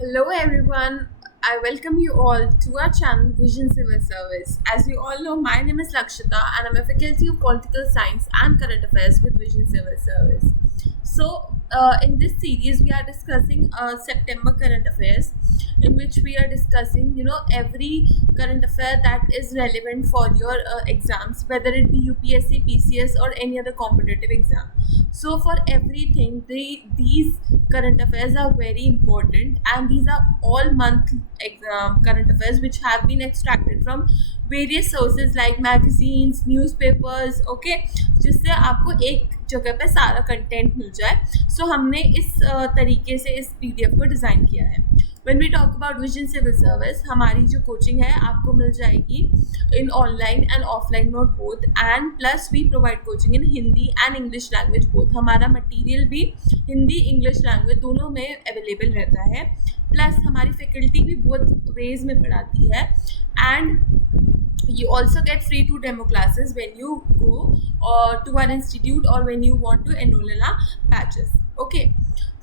Hello everyone, I welcome you all to our channel Vision Civil Service. As you all know, my name is Lakshita and I'm a faculty of Political Science and Current Affairs with Vision Civil Service. In this series, we are discussing September current affairs, in which we are discussing, every current affair that is relevant for your exams, whether it be UPSC, PCS, or any other competitive exam. So, for everything, these current affairs are very important, and these are all month exam current affairs which have been extracted from various sources like magazines, newspapers, okay, जिससे आपको एक जगह पे सारा content मिल जाए. सो हमने इस तरीके से इस पीडीएफ को डिज़ाइन किया है. When we talk about vision civil service, हमारी जो कोचिंग है आपको मिल जाएगी in online and offline mode both, and plus we provide coaching in Hindi and English language both. हमारा मटेरियल भी हिंदी इंग्लिश लैंग्वेज दोनों में अवेलेबल रहता है. प्लस हमारी फैकल्टी भी बहुत वेज में पढ़ाती है, and you also get free 2 demo classes when you go to our institute or when you want to enroll in our batches. Okay,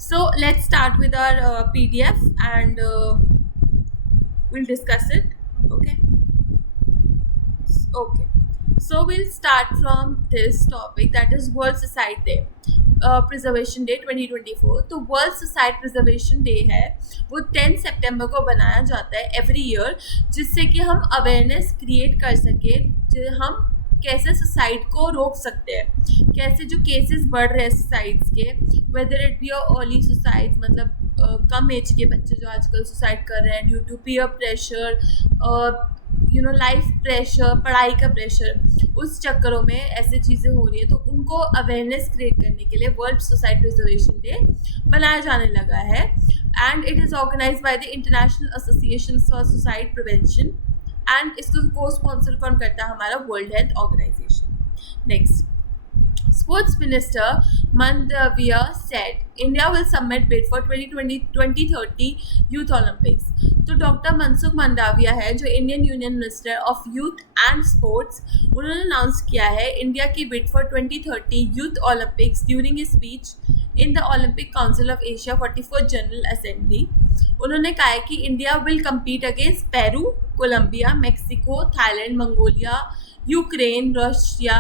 so let's start with our pdf and we'll discuss it. Okay, so we'll start from this topic, that is World Suicide Day preservation day 2024. तो world suicide preservation day है वो 10 सितंबर को बनाया जाता है every year, जिससे कि हम अवेयरनेस क्रिएट कर सके हम कैसे सुसाइड को रोक सकते हैं, कैसे जो केसेस बढ़ रहे हैं सुसाइड्स के, whether it be early suicide, मतलब कम एज के बच्चे जो आजकल सुसाइड कर रहे हैं due to peer pressure, life pressure, पढ़ाई का प्रेशर, उस चक्करों में ऐसी चीज़ें हो रही है. तो उनको अवेयरनेस क्रिएट करने के लिए वर्ल्ड सुसाइड प्रिजर्वेशन डे बनाया जाने लगा है, and it is organise by the international association for suicide prevention, and इसको को स्पॉन्सर कौन करता है, हमारा world health organisation. Next, Sports Minister Mandavia said India will submit bid for 2030 Youth Olympics. तो डॉक्टर मनसुख मंडाविया है जो Indian union minister of youth and sports, उन्होंने अनाउंस किया है इंडिया की bid for 2030 youth Olympics during a speech in the Olympic council of Asia 44th general assembly. उन्होंने कहा है कि India will compete against Peru, Colombia, Mexico, Thailand, Mongolia, Ukraine, Russia,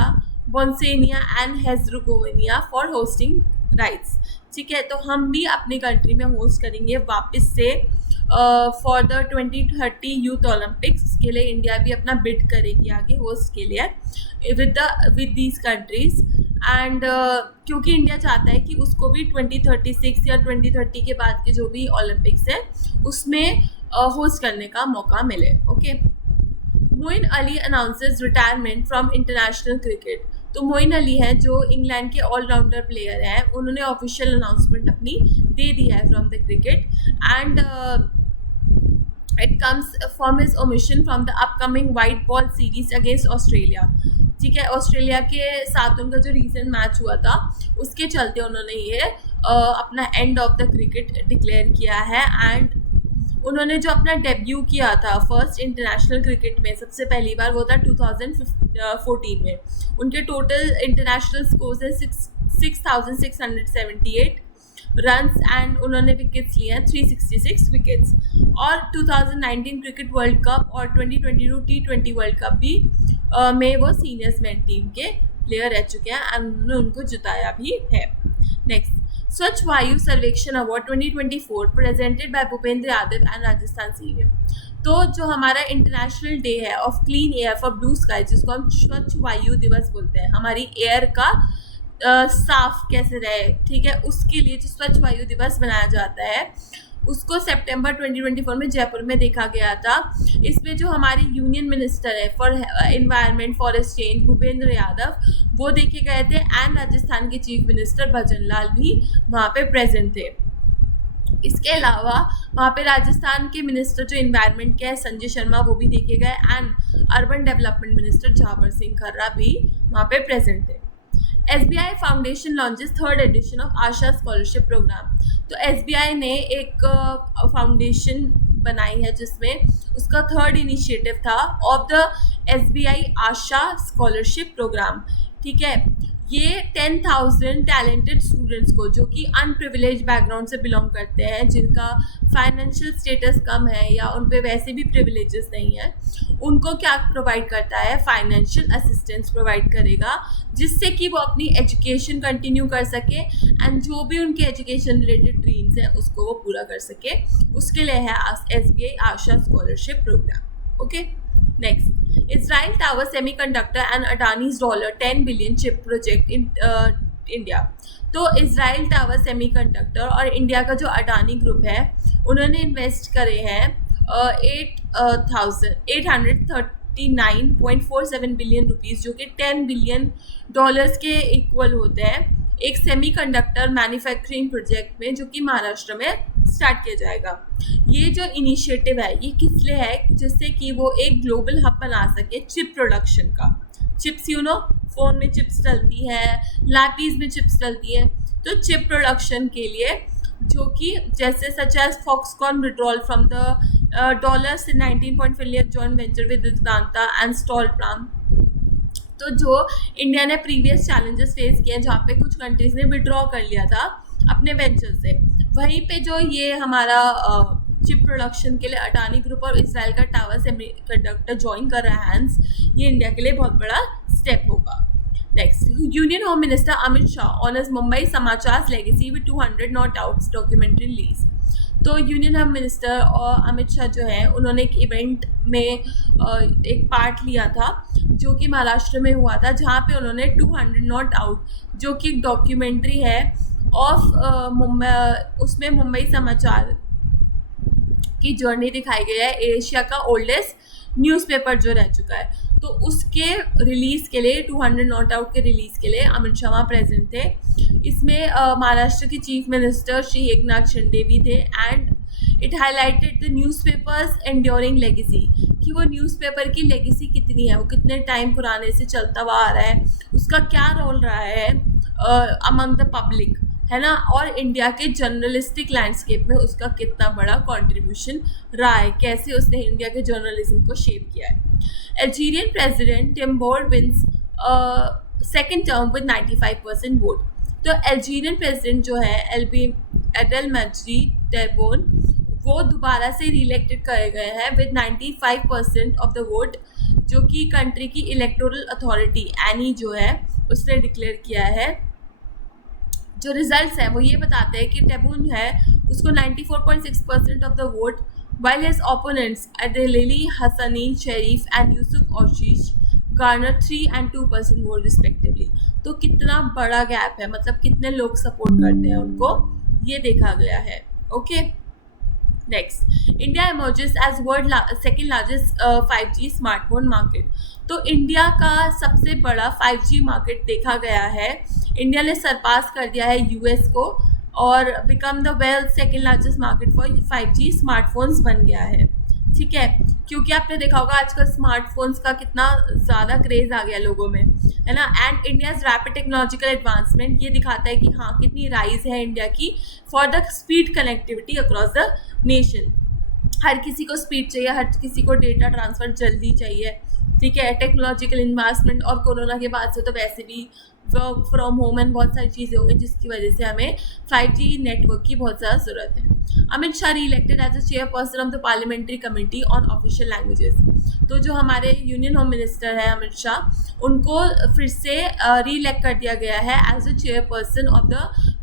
Bosnia and Herzegovina for hosting rights. ठीक है, तो हम भी अपनी कंट्री में होस्ट करेंगे वापस से फॉर द 2030 यूथ ओलंपिक्स. इसके लिए इंडिया भी अपना बिड करेगी आगे होस्ट के लिए विद दीज कंट्रीज, एंड क्योंकि इंडिया चाहता है कि उसको भी 2036 या 2030 के बाद के जो भी ओलंपिक्स है उसमें होस्ट करने का मौका मिले. Okay, Moeen Ali announces retirement from international cricket. तो मोइन अली हैं जो इंग्लैंड के ऑलराउंडर प्लेयर हैं, उन्होंने ऑफिशियल अनाउंसमेंट अपनी दे दिया है from the cricket, and it comes from his omission from the upcoming white ball series against Australia. ठीक है, ऑस्ट्रेलिया के साथ उनका जो रीसेंट मैच हुआ था उसके चलते उन्होंने ये अपना end of the cricket declare किया है. एंड उन्होंने जो अपना डेब्यू किया था फर्स्ट इंटरनेशनल क्रिकेट में सबसे पहली बार, वो था 2014 में. उनके टोटल इंटरनेशनल स्कोर्स है 6,678 रन्स, एंड उन्होंने विकेट्स लिए हैं 366 विकेट्स. और 2019 क्रिकेट वर्ल्ड कप और 2022 T20 वर्ल्ड कप भी में वो सीनियर्स मैन टीम के प्लेयर रह चुके हैं, एंड उन्होंने उनको जिताया भी है. नेक्स्ट, स्वच्छ वायु सर्वेक्षण award 2024 presented by Bhupendra Yadav and Rajasthan CM. तो जो हमारा इंटरनेशनल डे है of clean air for blue sky, जिसको हम स्वच्छ वायु दिवस बोलते हैं, हमारी एयर का साफ कैसे रहे, ठीक है, उसके लिए जो स्वच्छ वायु दिवस बनाया जाता है उसको सितंबर 2024 में जयपुर में देखा गया था. इसमें जो हमारे यूनियन मिनिस्टर है for environment forest change Bhupendra Yadav, वो देखे गए थे, एंड राजस्थान के चीफ मिनिस्टर भजन लाल भी वहाँ पे प्रेजेंट थे. इसके अलावा वहाँ पे राजस्थान के मिनिस्टर जो इन्वायरमेंट के हैं संजय शर्मा, वो भी देखे गए, and urban development minister Jhabar Singh Kharra भी वहाँ पे प्रेजेंट थे. SBI foundation launches 3rd edition of Asha scholarship programme. तो SBI ने एक फाउंडेशन बनाई है जिसमें उसका 3rd इनिशिएटिव था of the SBI Asha scholarship programme. ठीक है, ये 10,000 टैलेंटेड स्टूडेंट्स को जो कि अनप्रिविलेज बैकग्राउंड से बिलोंग करते हैं, जिनका फाइनेंशियल स्टेटस कम है या उन पे वैसे भी प्रिविलेजेस नहीं है, उनको क्या प्रोवाइड करता है, फाइनेंशियल असिस्टेंस प्रोवाइड करेगा, जिससे कि वो अपनी एजुकेशन कंटिन्यू कर सके एंड जो भी उनके एजुकेशन रिलेटेड ड्रीम्स हैं उसको वो पूरा कर सके। उसके लिए है SBI Asha scholarship program. Okay, next, Israel Tower Semiconductor and Adani's $10 billion chip project in India। तो इसराइल टावर सेमीकंडक्टर और इंडिया का जो अडानी ग्रुप है, उन्होंने इन्वेस्ट करे हैं 839.47 बिलियन रुपीज़, जो कि $10 बिलियन के इक्वल होते हैं, एक सेमीकंडक्टर मैन्युफैक्चरिंग प्रोजेक्ट में, जो कि महाराष्ट्र में स्टार्ट किया जाएगा। ये जो इनिशिएटिव है ये किस लिए है, जिससे कि वो एक ग्लोबल हब बना सके चिप प्रोडक्शन का। चिप्स फ़ोन में चिप्स डलती है, लैपटॉप में चिप्स डलती है, तो चिप प्रोडक्शन के लिए, जो कि जैसे such as Foxconn withdrawal from the dollars in 19.5 joint venture with Vedanta and stall plan. तो जो इंडिया ने प्रीवियस चैलेंजेस फेस किए हैं, जहाँ पे कुछ कंट्रीज ने विड्रॉ कर लिया था अपने वेंचर से, वहीं पे जो ये हमारा चिप प्रोडक्शन के लिए अडानी ग्रुप और इसराइल का टावर सेमीकंडक्टर ज्वाइन कर रहा है हैंड्स, ये इंडिया के लिए बहुत बड़ा स्टेप होगा। Next, union home minister Amit Shah honours Mumbai Samachar legacy with 200 not outs documentary release. तो यूनियन होम मिनिस्टर और अमित शाह जो है, उन्होंने एक इवेंट में एक पार्ट लिया था जो कि महाराष्ट्र में हुआ था, जहाँ पे उन्होंने 200 नॉट आउट, जो कि एक डॉक्यूमेंट्री है ऑफ मुंबई, उसमें मुंबई समाचार की जर्नी दिखाई गई है, एशिया का ओल्डेस्ट न्यूज़पेपर जो रह चुका है। तो उसके रिलीज़ के लिए, 200 नॉट आउट के रिलीज़ के लिए अमित शाह वहाँ प्रेजेंट थे। इसमें महाराष्ट्र के चीफ मिनिस्टर श्री एकनाथ शिंदे भी थे and it highlighted the newspapers enduring legacy, कि वो न्यूज़पेपर की लेगेसी कितनी है, वो कितने टाइम पुराने से चलता हुआ आ रहा है, उसका क्या रोल रहा है अमंग द पब्लिक, है ना, और इंडिया के जर्नलिस्टिक लैंडस्केप में उसका कितना बड़ा कंट्रीब्यूशन रहा है, कैसे उसने इंडिया के जर्नलिज्म को शेप किया है। Algerian president Tebboune wins second term with 95% vote. तो अल्जीरियन प्रेसिडेंट जो है एडल मजरी टेबोन, वो दोबारा से रीइलेक्टेड करे गए हैं विद 95% ऑफ द वोट, जो कि कंट्री की इलेक्टोरल अथॉरिटी एनी जो है उसने डिक्लेयर किया है। जो रिजल्ट्स हैं वो ये बताते हैं कि टेबून है उसको 94.6% of the vote, while his opponents Adelali Hassani Sharif and Yusuf Ashish garnered 3 and 2% vote respectively. तो कितना बड़ा गैप है, मतलब कितने लोग सपोर्ट करते हैं उनको, ये देखा गया है। Okay, next, India emerges as world second largest 5G smartphone market. तो इंडिया का सबसे बड़ा 5G मार्केट देखा गया है, इंडिया ने सरपास कर दिया है यूएस को और become the world second largest market for 5G smartphones बन गया है। ठीक है, क्योंकि आपने देखा होगा आजकल स्मार्टफोन्स का कितना ज़्यादा क्रेज़ आ गया लोगों में, है ना, and India's rapid technological advancement ये दिखाता है कि हाँ कितनी राइज है इंडिया की for the speed connectivity across the nation. हर किसी को स्पीड चाहिए, हर किसी को डेटा ट्रांसफ़र जल्दी चाहिए। ठीक है, टेक्नोलॉजिकल इन्वेस्टमेंट और कोरोना के बाद से तो वैसे भी वर्क फ्रॉम होम एंड बहुत सारी चीज़ें हो गई, जिसकी वजह से हमें 5G नेटवर्क की बहुत ज़्यादा ज़रूरत है। Amit Shah re elected as a chairperson of the parliamentary committee on official languages. तो जो हमारे यूनियन होम मिनिस्टर हैं अमित शाह, उनको फिर से री इलेक्ट कर दिया गया है as a chairperson of the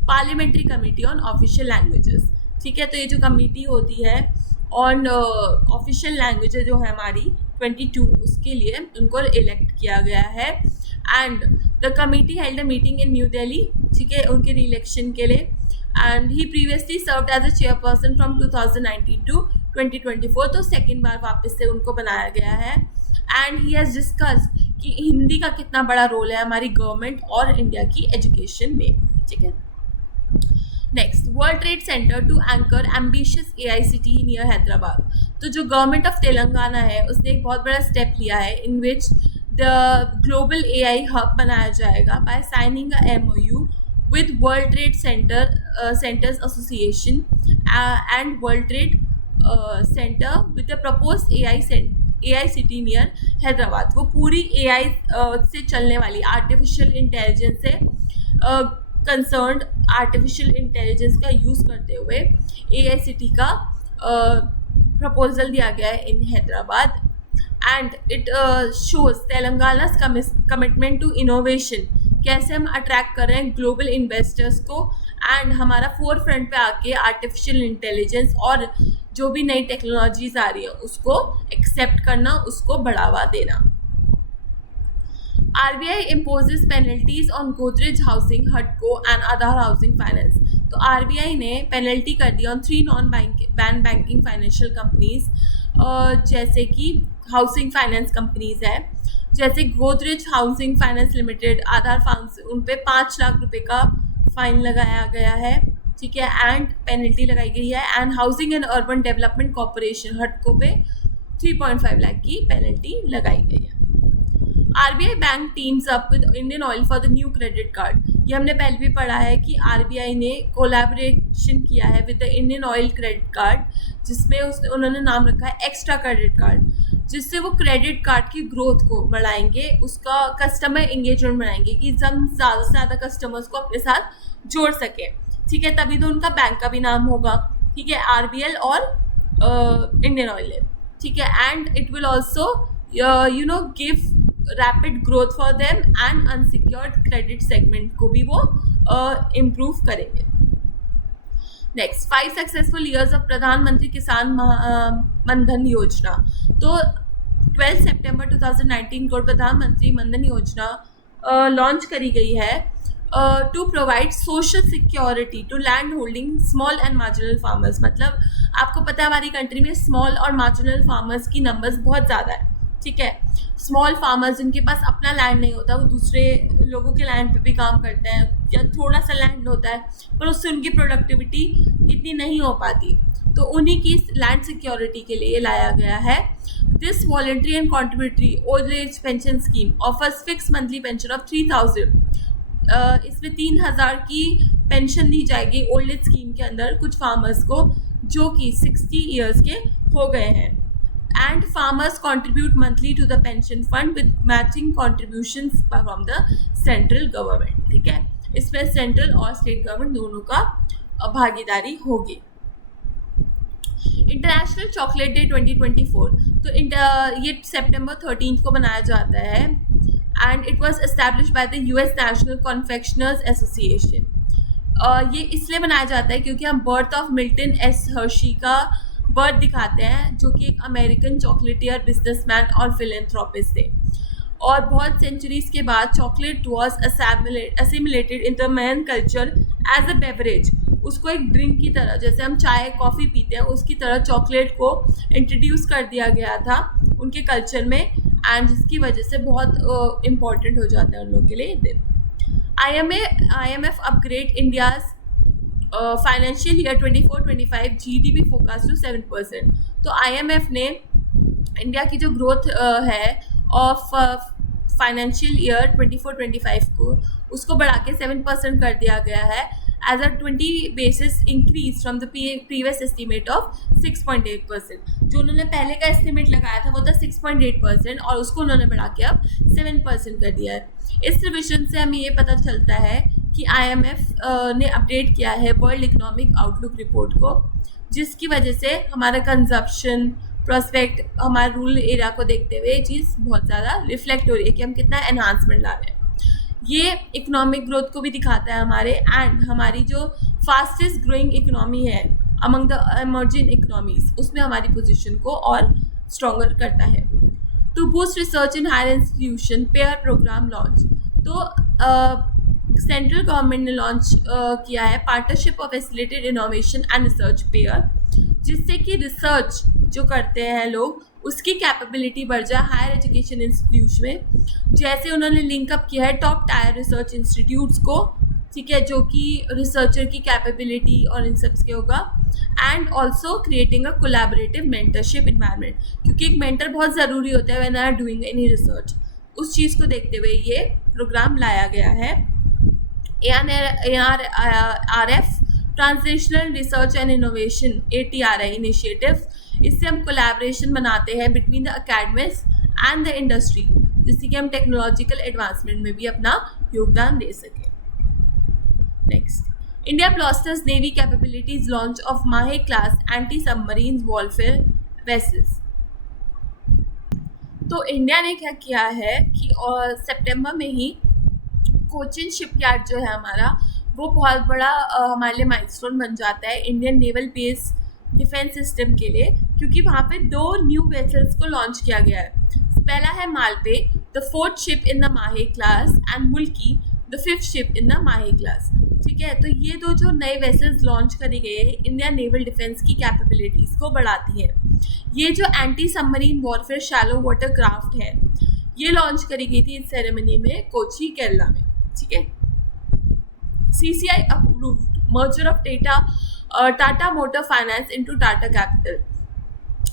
parliamentary committee on official languages. ठीक है, तो ये जो कमेटी होती है ऑन ऑफिशियल लैंग्वेजेस जो है हमारी 22, उसके लिए उनको इलेक्ट किया गया है and the committee held a meeting in New Delhi. ठीक है, उनके री इलेक्शन के लिए, and he previously served as a chairperson from 2019 to 2024। तो सेकेंड बार वापस से उनको बनाया गया है एंड ही हैज़ डिस्कस्ड कि हिंदी का कितना बड़ा रोल है हमारी गवर्नमेंट और इंडिया की एजुकेशन में। ठीक है, next, world trade centre to anchor ambitious AI city near Hyderabad. तो जो गवर्नमेंट ऑफ तेलंगाना है उसने एक बहुत बड़ा स्टेप लिया है in which the global AI hub बनाया जाएगा by signing a MOU with World Trade Centers Association and World Trade Center with the proposed AICT near Hyderabad. वो पूरी AI से चलने वाली आर्टिफिशियल इंटेलिजेंस से कंसर्न्ड आर्टिफिशियल इंटेलिजेंस का यूज़ करते हुए AICT का प्रपोजल दिया गया है in Hyderabad. And it shows Telangana's commitment to innovation, कैसे हम अट्रैक्ट कर रहे हैं ग्लोबल इन्वेस्टर्स को, एंड हमारा फोर फ्रंट पे आके आर्टिफिशियल इंटेलिजेंस और जो भी नई टेक्नोलॉजीज आ रही है उसको एक्सेप्ट करना, उसको बढ़ावा देना। RBI imposes penalties on Godrej Housing, HUDCO and Aadhar Housing Finance। तो RBI ने पेनल्टी कर दी on 3 non ban banking financial companies, जैसे कि हाउसिंग फाइनेंस कंपनीज है, जैसे Godrej housing finance limited, Aadhaar फाउंस, उन पे 5 लाख रुपए का फाइन लगाया गया है, ठीक है, एंड पेनल्टी लगाई गई है। And housing and urban development corporation HUDCO पे 3.5 लाख की पेनल्टी लगाई गई है। RBI bank teams up with Indian oil for the new credit card. ये हमने पहले भी पढ़ा है कि RBI ने कोलैबोरेशन किया है with the Indian oil credit card, जिसमें उन्होंने नाम रखा है एक्स्ट्रा क्रेडिट कार्ड, जिससे वो क्रेडिट कार्ड की ग्रोथ को बढ़ाएंगे, उसका कस्टमर इंगेजमेंट बढ़ाएंगे कि हम ज़्यादा से ज़्यादा कस्टमर्स को अपने साथ जोड़ सकें, ठीक है, तभी तो उनका बैंक का भी नाम होगा, ठीक है, RBL और इंडियन ऑयल, ठीक है। And it will also give rapid growth for them and unsecured credit segment को भी वो इम्प्रूव करेंगे। नेक्स्ट, 5 सक्सेसफुल ईयर्स ऑफ प्रधानमंत्री किसान मनधन योजना। तो 12 सितंबर 2019 को प्रधानमंत्री मनधन योजना लॉन्च करी गई है to provide social security to land holding small and marginal farmers. मतलब आपको पता है हमारी कंट्री में स्मॉल और मार्जिनल फार्मर्स की नंबर्स बहुत ज़्यादा है, ठीक है। स्मॉल फार्मर्स जिनके पास अपना लैंड नहीं होता, वो दूसरे लोगों के लैंड पे भी काम करते हैं, या थोड़ा सा लैंड होता है पर उससे उनकी प्रोडक्टिविटी इतनी नहीं हो पाती, तो उन्हीं की लैंड सिक्योरिटी के लिए लाया गया है। This voluntary and contributory old age pension scheme offers fix monthly pension of 3000। इसमें 3000 की पेंशन दी जाएगी ओल्ड एज स्कीम के अंदर कुछ फार्मर्स को जो कि 60 ईयर्स के हो गए हैं। And farmers contribute monthly to the pension fund with matching contributions from the central government, ठीक है। इसमें सेंट्रल और स्टेट गवर्नमेंट दोनों का भागीदारी होगी। इंटरनेशनल चॉकलेट डे 2024, तो ये सितंबर 13 को मनाया जाता है and it was established by the US national confectioners association. ये इसलिए मनाया जाता है क्योंकि हम birth of Milton S Hershey का बर्थ दिखाते हैं, जो कि एक अमेरिकन चॉकलेटियर, बिजनेसमैन और फिलेंथ्रोपिस्ट थे। और बहुत सेंचुरीज के बाद chocolate was assimilated in the main culture as a beverage. उसको एक ड्रिंक की तरह, जैसे हम चाय कॉफ़ी पीते हैं उसकी तरह चॉकलेट को इंट्रोड्यूस कर दिया गया था उनके कल्चर में, एंड जिसकी वजह से बहुत इम्पॉर्टेंट हो जाता है उन लोगों के लिए दिन। IMF upgrade India's financial year 24-25 GDP focus to 7%। तो IMF ने इंडिया की जो ग्रोथ है ऑफ फाइनेंशियल ईयर 24-25 को उसको बढ़ा के 7% कर दिया गया है as a 20 basis increase from the previous estimate of 6.8%। जो उन्होंने पहले का एस्टिमेट लगाया था वो था 6.8% और उसको उन्होंने बढ़ा के अब 7% कर दिया है। इस रिविजन से हमें ये पता चलता है कि IMF ने अपडेट किया है वर्ल्ड इकोनॉमिक आउटलुक रिपोर्ट को, जिसकी वजह से हमारा कंजप्शन प्रोस्पेक्ट, हमारे रूरल एरिया को देखते हुए ये चीज़ बहुत ज़्यादा रिफ्लेक्ट हो रही है कि हम कितना एनहांसमेंट ला रहे हैं। ये इकोनॉमिक ग्रोथ को भी दिखाता है हमारे, एंड हमारी जो फास्टेस्ट ग्रोइंग इकोनॉमी है अमंग द इमर्जिंग इकोनॉमीज, उसमें हमारी पोजीशन को और स्ट्रॉन्गर करता है। To boost research in higher institution pair programme launch. तो सेंट्रल गवर्नमेंट ने लॉन्च किया है partnership of facilitated innovation and research pair, जिससे कि रिसर्च जो करते हैं लोग उसकी कैपेबिलिटी बढ़ जाए हायर एजुकेशन इंस्टीट्यूट में। जैसे उन्होंने लिंकअप किया है टॉप टायर रिसर्च इंस्टीट्यूट्स को, ठीक है, जो कि रिसर्चर की कैपेबिलिटी और इन सब के होगा, and also creating a collaborative mentorship environment, क्योंकि एक मेंटर बहुत ज़रूरी होता है when are doing any research. उस चीज़ को देखते हुए ये प्रोग्राम लाया गया है। ANRF translational research and innovation ATRI initiative, इससे हम कोलैबोरेशन बनाते हैं between the academics and the industry, जिससे कि हम टेक्नोलॉजिकल एडवांसमेंट में भी अपना योगदान दे सकें। Next, India bolsters navy capabilities launch of Mahe class anti submarine warfare vessels. तो इंडिया ने क्या किया है कि सितंबर में ही कोचिन शिपयार्ड जो है हमारा, वो बहुत बड़ा हमारे लिए माइलस्टोन बन जाता है Indian naval base defence system के लिए, क्योंकि वहाँ पे 2 न्यू वेसल्स को लॉन्च किया गया है। पहला है Malpe, the 4th ship in the माहे क्लास, एंड मुल्की, the 5th ship in the माहे क्लास। ठीक है, तो ये 2 जो नए वेसल्स लॉन्च करी गए हैं इंडियन नेवल डिफेंस की कैपेबिलिटीज़ को बढ़ाती है। ये जो anti submarine warfare shallow water craft है, ये लॉन्च करी गई थी इस सेरेमनी में कोची केरला में। ठीक है, CCI approved merger of Tata Motor Finance into Tata Capital।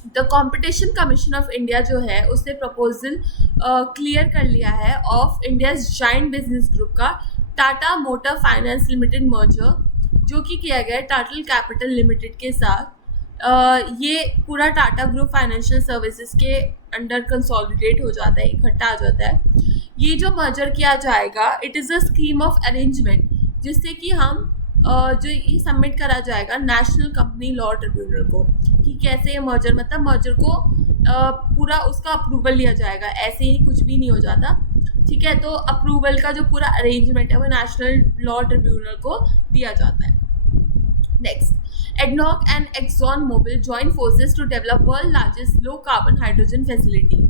The competition commission of India जो है उसने प्रपोजल क्लियर कर लिया है of India's giant business group का Tata motor finance limited merger, जो कि किया गया है टाटा कैपिटल लिमिटेड के साथ। ये पूरा टाटा ग्रुप फाइनेंशियल सर्विसेज के अंडर कंसोलिडेट हो जाता है, इकट्ठा आ जाता है। ये जो मर्जर किया जाएगा, it is a scheme of arrangement, जिससे कि हम जो ये सबमिट करा जाएगा नेशनल कंपनी लॉ ट्रिब्यूनल को, कि कैसे ये मर्जर, मतलब मर्जर को पूरा उसका अप्रूवल लिया जाएगा, ऐसे ही कुछ भी नहीं हो जाता। ठीक है, तो अप्रूवल का जो पूरा अरेंजमेंट है वो नेशनल लॉ ट्रिब्यूनल को दिया जाता है। Next, ADNOC and Exxon Mobil join forces to develop world largest low carbon hydrogen facility.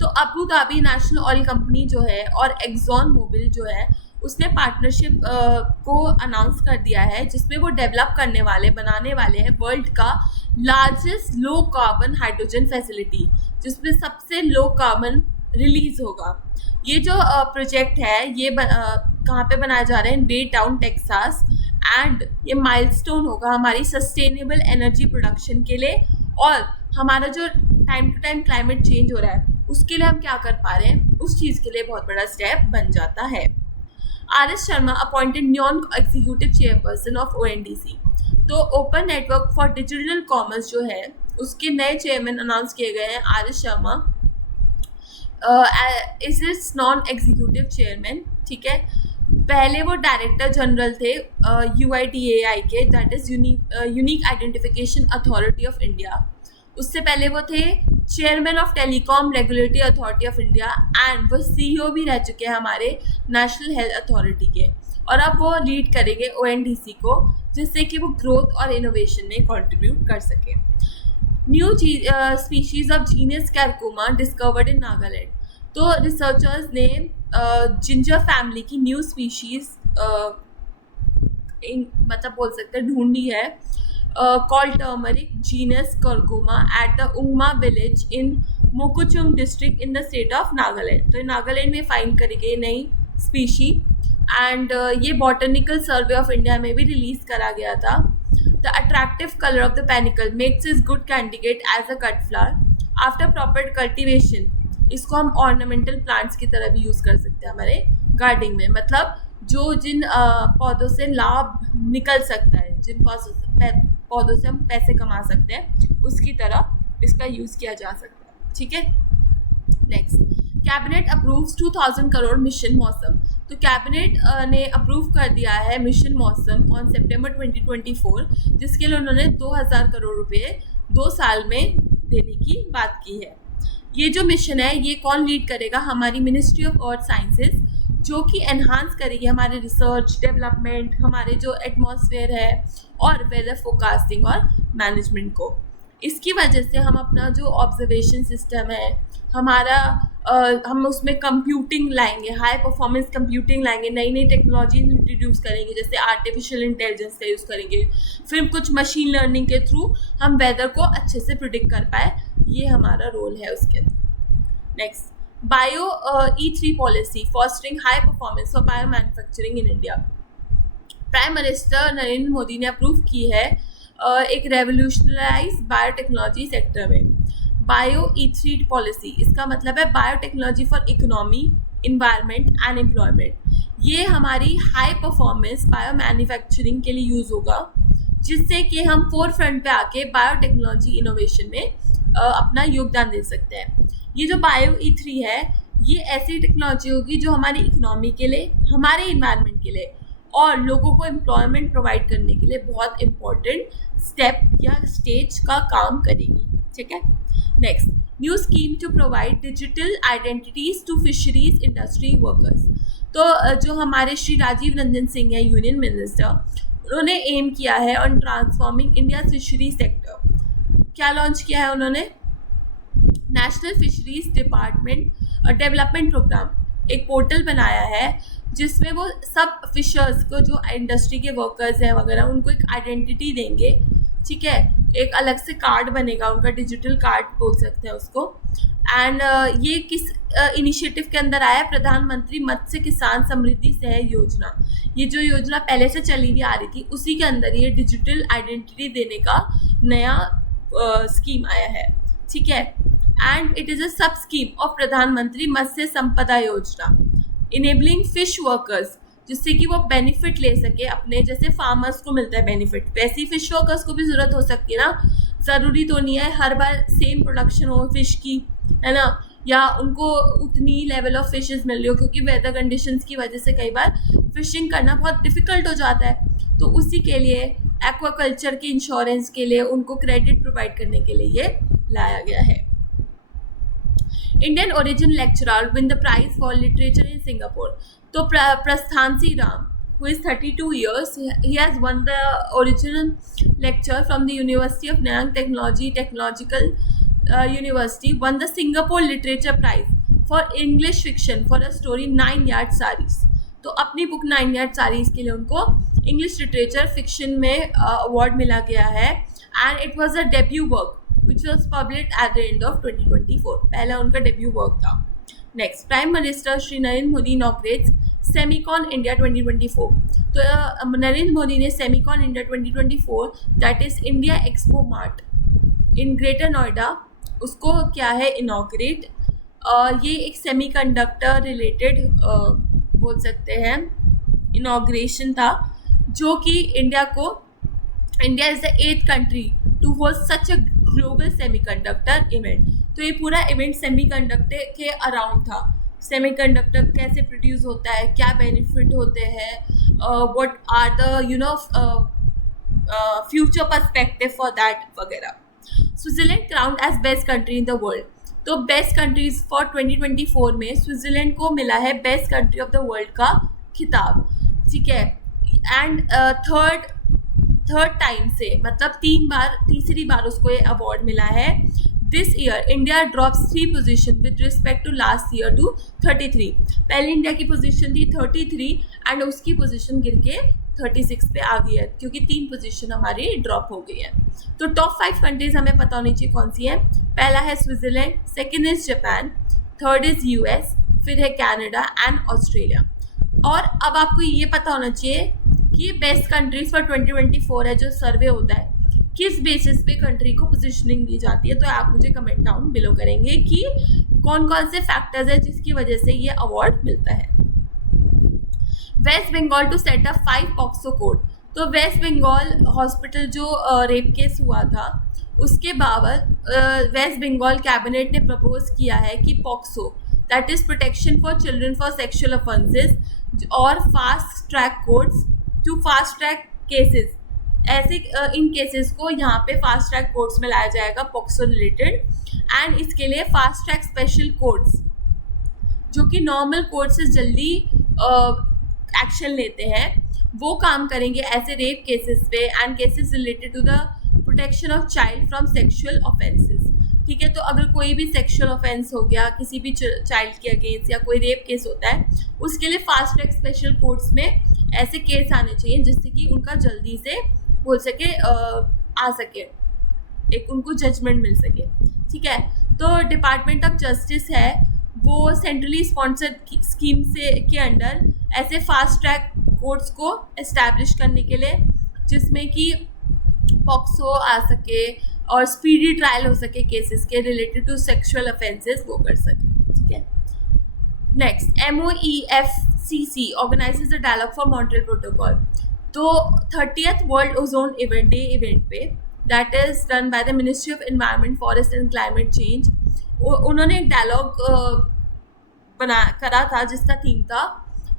तो Abu Dhabi national oil company जो है और एक्सॉन मोबिल जो है उसने पार्टनरशिप को अनाउंस कर दिया है, जिसमें वो डेवलप बनाने वाले हैं वर्ल्ड का largest low carbon hydrogen facility, जिसमें सबसे लो कार्बन रिलीज होगा। ये जो प्रोजेक्ट है ये कहाँ पे बनाया जा रहा है, इन बेटाउन टेक्सास, एंड ये माइलस्टोन होगा हमारी सस्टेनेबल एनर्जी प्रोडक्शन के लिए, और हमारा जो time to time climate change हो रहा है उसके लिए हम क्या कर पा रहे हैं, उस चीज़ के लिए बहुत बड़ा स्टेप बन जाता है। RS Sharma appointed non executive chairperson of ONDC। तो open network for digital commerce जो है उसके नए चेयरमैन अनाउंस किए गए हैं RS Sharma is non executive chairman. ठीक है, पहले वो डायरेक्टर जनरल थे UIDAI के, that is unique identification authority of India. उससे पहले वो थे chairman of telecom regulatory authority of India, and वो CEO भी रह चुके हैं हमारे नेशनल हेल्थ अथॉरिटी के, और अब वो लीड करेंगे ONDC को, जिससे कि वो ग्रोथ और इनोवेशन में कंट्रीब्यूट कर सके। New species of genus curcuma discovered in Nagaland. तो रिसर्चर्स ने जिंजर फैमिली की न्यू स्पीशीज मतलब बोल सकते हैं ढूंढी है, called turmeric genus curcuma at the Ungma village in Mokuchung district in the state of Nagaland। तो नागालैंड में फाइंड करी गई नई स्पीशी, एंड ये बॉटनिकल सर्वे ऑफ इंडिया में भी रिलीज करा गया था। The attractive colour of the panicle makes is good candidate as a cut flower after proper cultivation. इसको हम ऑर्नामेंटल प्लांट्स की तरह भी यूज़ कर सकते हैं हमारे गार्डनिंग में, मतलब जिन पौधों से लाभ निकल सकता है, जिन पौधों से हम पैसे कमा सकते हैं, उसकी तरह इसका यूज़ किया जा सकता है। ठीक है, next, cabinet approves 2000 crore mission मौसम। तो कैबिनेट ने अप्रूव कर दिया है मिशन मौसम ऑन सितंबर 2024, जिसके लिए उन्होंने 2000 करोड़ रुपए 2 साल में देने की बात की है। ये जो मिशन है ये कौन लीड करेगा, हमारी मिनिस्ट्री ऑफ अर्थ साइंसेज, जो कि एनहांस करेगी हमारे रिसर्च डेवलपमेंट, हमारे जो एटमॉस्फेयर है और वेदर फोरकास्टिंग और मैनेजमेंट को। इसकी वजह से हम अपना जो ऑब्जर्वेशन सिस्टम है हमारा हम उसमें कंप्यूटिंग लाएंगे, हाई परफॉर्मेंस कंप्यूटिंग लाएंगे, नई नई टेक्नोलॉजी इंट्रोड्यूस करेंगे, जैसे आर्टिफिशियल इंटेलिजेंस का यूज़ करेंगे, फिर कुछ मशीन लर्निंग के थ्रू हम वेदर को अच्छे से प्रिडिक्ट कर पाए, ये हमारा रोल है उसके अंदर। Next, bio E3 policy fostering high performance for bio manufacturing in India. Prime minister Narendra Modi ने अप्रूव की है एक रेवोल्यूशनराइज बायोटेक्नोलॉजी सेक्टर में। बायो E3 पॉलिसी, इसका मतलब है biotechnology for economy, environment and employment. ये हमारी हाई परफॉर्मेंस बायो मैन्युफैक्चरिंग के लिए यूज़ होगा, जिससे कि हम फोर फ्रंट पे आके बायोटेक्नोलॉजी इनोवेशन में अपना योगदान दे सकते हैं। ये जो बायो E3 है, ये ऐसी टेक्नोलॉजी होगी जो हमारी इकोनॉमी के लिए, हमारे इन्वायरमेंट के लिए और लोगों को एम्प्लॉयमेंट प्रोवाइड करने के लिए बहुत इम्पोर्टेंट स्टेप या स्टेज का काम करेगी। ठीक है। Next, new scheme to provide digital identities to fisheries industry workers. तो जो हमारे श्री राजीव रंजन सिंह है, यूनियन मिनिस्टर, उन्होंने एम किया है on transforming India fishery sector. क्या लॉन्च किया है उन्होंने? National fisheries department development programme, एक पोर्टल बनाया है जिसमें वो सब फिशर्स को, जो इंडस्ट्री के वर्कर्स हैं वगैरह, उनको एक आइडेंटिटी देंगे। ठीक है, एक अलग से कार्ड बनेगा उनका, डिजिटल कार्ड बोल सकते हैं उसको। एंड ये किस इनिशिएटिव के अंदर आया? प्रधानमंत्री मत्स्य किसान समृद्धि सह योजना। ये जो योजना पहले से चली हुई आ रही थी, उसी के अंदर ये डिजिटल आइडेंटिटी देने का नया स्कीम आया है। ठीक है। एंड इट इज़ अ सब स्कीम ऑफ प्रधानमंत्री मत्स्य संपदा योजना, इनेबलिंग फिश वर्कर्स, जिससे कि वो बेनिफिट ले सके अपने, जैसे फार्मर्स को मिलता है बेनिफिट, वैसे ही फिश वर्कर्स को भी ज़रूरत हो सकती है ना। ज़रूरी तो नहीं है हर बार सेम प्रोडक्शन हो फिश की, है ना, या उनको उतनी लेवल ऑफ फिशेस मिल रही हो, क्योंकि वेदर कंडीशंस की वजह से कई बार फिशिंग करना बहुत डिफ़िकल्ट हो जाता है। तो उसी के लिए एक्वाकल्चर के इंश्योरेंस के लिए उनको क्रेडिट प्रोवाइड करने के लिए ये लाया गया है। Indian origin lecturer win the prize for literature in Singapore. तो Prasanthi Ram, who is 32 years, he has won the original lecture from the University of Nanyang Technological University, won the Singapore Literature Prize for English fiction for a story 9 Yard Saris। तो अपनी book 9 Yard Saris के लिए उनको English literature fiction में award मिला गया है। And it was a debut work which was published at the end of 2024। पहला उनका डेब्यू वर्क था। Next, prime minister Shri Narendra Modi inaugurates Semicon India 2024। तो नरेंद्र मोदी ने Semicon India 2024, that is India expo mart in greater Noida, उसको क्या है इनॉग्रेट। ये एक सेमीकंडक्टर रिलेटेड बोल सकते हैं इनॉग्रेशन था, जो कि India is the 8th country to host such a global semiconductor event. तो ये पूरा इवेंट सेमीकंडक्टर के अराउंड था। सेमीकंडक्टर कैसे प्रोड्यूस होता है, क्या बेनिफिट होते हैं, what are the future perspective for that वगैरह। Switzerland crowned as best country in the world. तो बेस्ट कंट्रीज फॉर 2024 में स्विट्जरलैंड को मिला है best country of the world का खिताब। ठीक है। एंड थर्ड टाइम से, मतलब तीसरी बार उसको ये अवार्ड मिला है। This year India drops 3 position with respect to last year to 33। पहले इंडिया की पोजीशन थी 33 एंड उसकी पोजीशन गिर के 36 पे आ गई है, क्योंकि 3 पोजीशन हमारी ड्रॉप हो गई है। तो टॉप 5 कंट्रीज हमें पता होनी चाहिए कौन सी है। पहला है Switzerland, second is Japan, third is US, फिर है कनाडा एंड ऑस्ट्रेलिया। और अब आपको ये पता होना चाहिए कि बेस्ट कंट्रीज फॉर 2024 है जो सर्वे होता है, किस बेसिस पे कंट्री को पोजीशनिंग दी जाती है। तो आप मुझे कमेंट डाउन बिलो करेंगे कि कौन कौन से फैक्टर्स है जिसकी वजह से ये अवार्ड मिलता है। West Bengal to set up 5 POCSO court. तो वेस्ट बंगाल हॉस्पिटल जो रेप केस हुआ था, उसके बाबत वेस्ट बंगाल कैबिनेट ने प्रपोज किया है कि POCSO, that is protection for children for sexual offences, और fast track courts to fast track cases, ऐसे इन केसेस को यहाँ पे फास्ट ट्रैक कोर्ट्स में लाया जाएगा पॉक्सो रिलेटेड। एंड इसके लिए फास्ट ट्रैक स्पेशल कोर्ट्स, जो कि नॉर्मल कोर्ट से जल्दी एक्शन लेते हैं, वो काम करेंगे ऐसे रेप केसेस पे and cases related to the protection of child from sexual offences. ठीक है। तो अगर कोई भी सेक्शुअल ऑफेंस हो गया किसी भी चाइल्ड के अगेंस्ट, या कोई रेप केस होता है, उसके लिए फास्ट ट्रैक स्पेशल कोर्ट्स में ऐसे केस आने चाहिए जिससे कि उनका जल्दी से बोल सके आ सके, एक उनको जजमेंट मिल सके। ठीक है। तो डिपार्टमेंट ऑफ जस्टिस है, वो सेंट्रली स्पॉन्सर्ड स्कीम से के अंडर ऐसे फास्ट ट्रैक कोर्ट्स को एस्टैब्लिश करने के लिए, जिसमें कि पॉक्सो आ सके और स्पीडी ट्रायल हो सके केसेस के रिलेटेड टू सेक्सुअल ऑफेंसेस, वो कर सके। ठीक है। Next, MOEFCC organises the dialogue for Montreal protocol. तो 30th world ozone day event पे that is done by the ministry of environment forest and climate change, उन्होंने एक डायलॉग करा था जिसका थीम था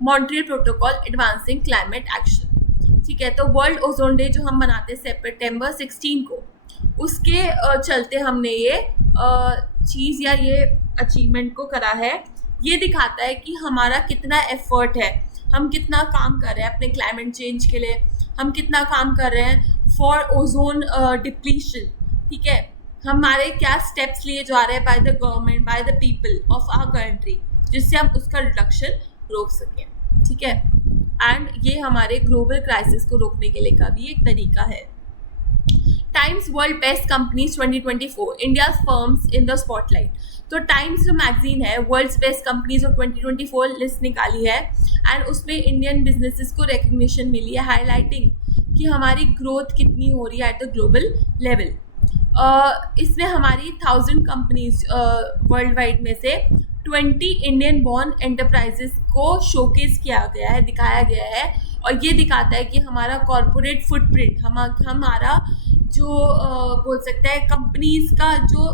Montreal protocol advancing climate action. ठीक है, तो वर्ल्ड ओजोन डे जो हम मनाते हैं सितंबर 16 को, उसके चलते हमने ये चीज़ या ये अचीवमेंट को करा है। ये दिखाता है कि हमारा कितना एफर्ट है, हम कितना काम कर रहे हैं अपने क्लाइमेट चेंज के लिए, हम कितना काम कर रहे हैं फॉर ओजोन डिप्लीशन। ठीक है, हमारे क्या स्टेप्स लिए जा रहे हैं by the government, by the people of our country, जिससे हम उसका रिडक्शन रोक सकें। ठीक है, एंड ये हमारे ग्लोबल क्राइसिस को रोकने के लिए का भी एक तरीका है। Times world best companies 2024, India's firms in the spotlight. तो टाइम्स जो मैगजीन है world's best companies of 2024 list निकाली है, एंड उसमें इंडियन बिजनेसेस को रिकग्निशन मिली है, हाईलाइटिंग कि हमारी ग्रोथ कितनी हो रही है एट द ग्लोबल लेवल। इसमें हमारी 1000 कंपनीज वर्ल्ड वाइड में से 20 इंडियन बॉर्न एंटरप्राइजेस को शोकेस किया गया है, दिखाया गया है, और ये दिखाता है कि हमारा कॉरपोरेट फुटप्रिंट, हमारा जो बोल सकते हैं कंपनीज का जो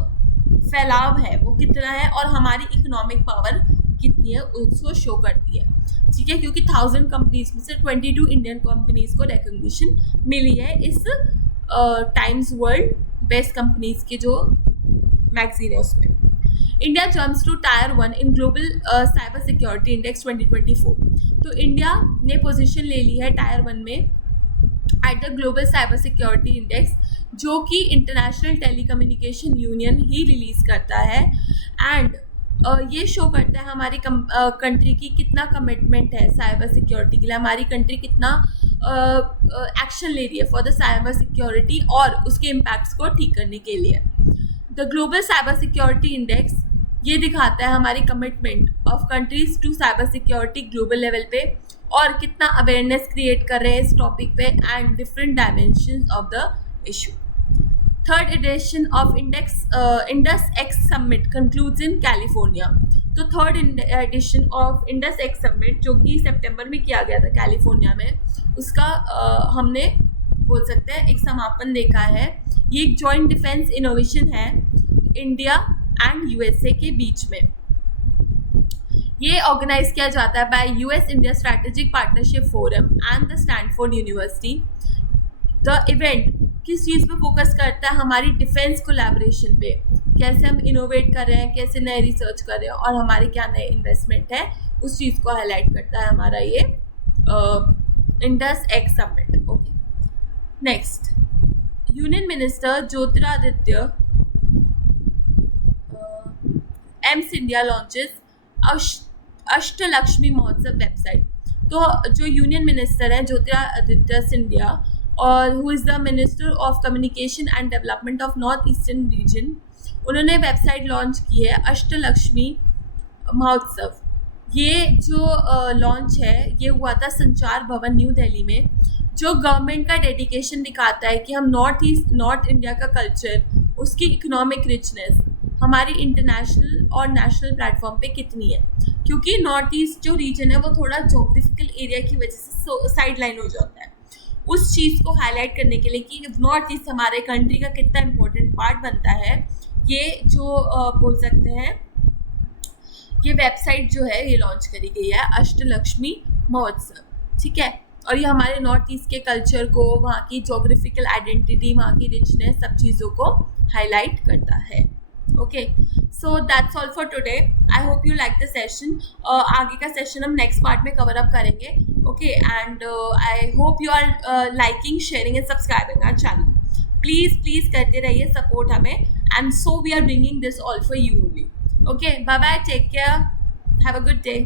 फैलाव है वो कितना है, और हमारी इकोनॉमिक पावर कितनी है उसको शो करती है। ठीक है, क्योंकि 1000 कंपनीज में से 22 इंडियन कंपनीज को रिकग्निशन मिली है इस टाइम्स वर्ल्ड बेस्ट कंपनीज के जो मैगजीन है उसमें। India jumps to tier 1 in global cyber security index 2024। तो इंडिया ने पोजीशन ले ली है टायर 1 में at the global cyber security index, जो कि इंटरनेशनल टेलीकम्युनिकेशन यूनियन ही रिलीज़ करता है। एंड ये शो करता है हमारी कंट्री की कितना कमिटमेंट है साइबर सिक्योरिटी के लिए, हमारी कंट्री कितना एक्शन ले रही है फॉर द साइबर सिक्योरिटी और उसके इम्पैक्ट्स को ठीक करने के लिए। The global cyber security index ये दिखाता है हमारी commitment of countries to cyber security global level पे, और कितना अवेयरनेस क्रिएट कर रहे हैं इस टॉपिक पे, and different dimensions of the issue. Third edition of Indus X summit concludes in California. तो third edition of Indus X summit जो कि सितंबर में किया गया था कैलिफोर्निया में, उसका हमने बोल सकते हैं एक समापन देखा है। ये एक जॉइंट डिफेंस इनोवेशन है इंडिया एंड यूएसए के बीच में। ये ऑर्गेनाइज किया जाता है bye US India strategic partnership forum and the Stanford university. The event किस चीज़ पे फोकस करता है, हमारी डिफेंस कोलैबोरेशन पे, कैसे हम इनोवेट कर रहे हैं, कैसे नए रिसर्च कर रहे हैं, और हमारे क्या नए इन्वेस्टमेंट है, उस चीज़ को हाईलाइट करता है हमारा ये Indus X summit. Okay, next, union minister Jyotiraditya एम्स India launches Ashtalakshmi Mahotsav website. तो जो यूनियन मिनिस्टर है ज्योतिरादित्य सिंधिया, और who is the minister of communication and development of north eastern region, उन्होंने वेबसाइट लॉन्च की है अष्टलक्ष्मी महोत्सव। ये जो लॉन्च है ये हुआ था संचार भवन न्यू दिल्ली में, जो गवर्नमेंट का डेडिकेशन दिखाता है कि हम नॉर्थ इंडिया का कल्चर, उसकी इकोनॉमिक रिचनेस हमारी इंटरनेशनल और नेशनल प्लेटफॉर्म पे कितनी है, क्योंकि नॉर्थ ईस्ट जो रीजन है वो थोड़ा जोग्राफिकल एरिया की वजह से साइड लाइन हो जाता है। उस चीज़ को हाईलाइट करने के लिए कि नॉर्थ ईस्ट हमारे कंट्री का कितना इम्पोर्टेंट पार्ट बनता है, ये जो बोल सकते हैं ये वेबसाइट जो है ये लॉन्च करी गई है अष्टलक्ष्मी महोत्सव। ठीक है, और ये हमारे नॉर्थ ईस्ट के कल्चर को, वहाँ की जोग्राफिकल आइडेंटिटी, वहाँ की रिचनेस, सब चीज़ों को हाईलाइट करता है। Okay, so that's all for today. I hope you like the session. आगे का सेशन हम नेक्स्ट पार्ट में कवर अप करेंगे। Okay, and I hope you are liking, sharing and subscribing our channel. Please करते रहिए support हमें, and so we are bringing this all for you only. Okay, bye bye, take care, have a good day.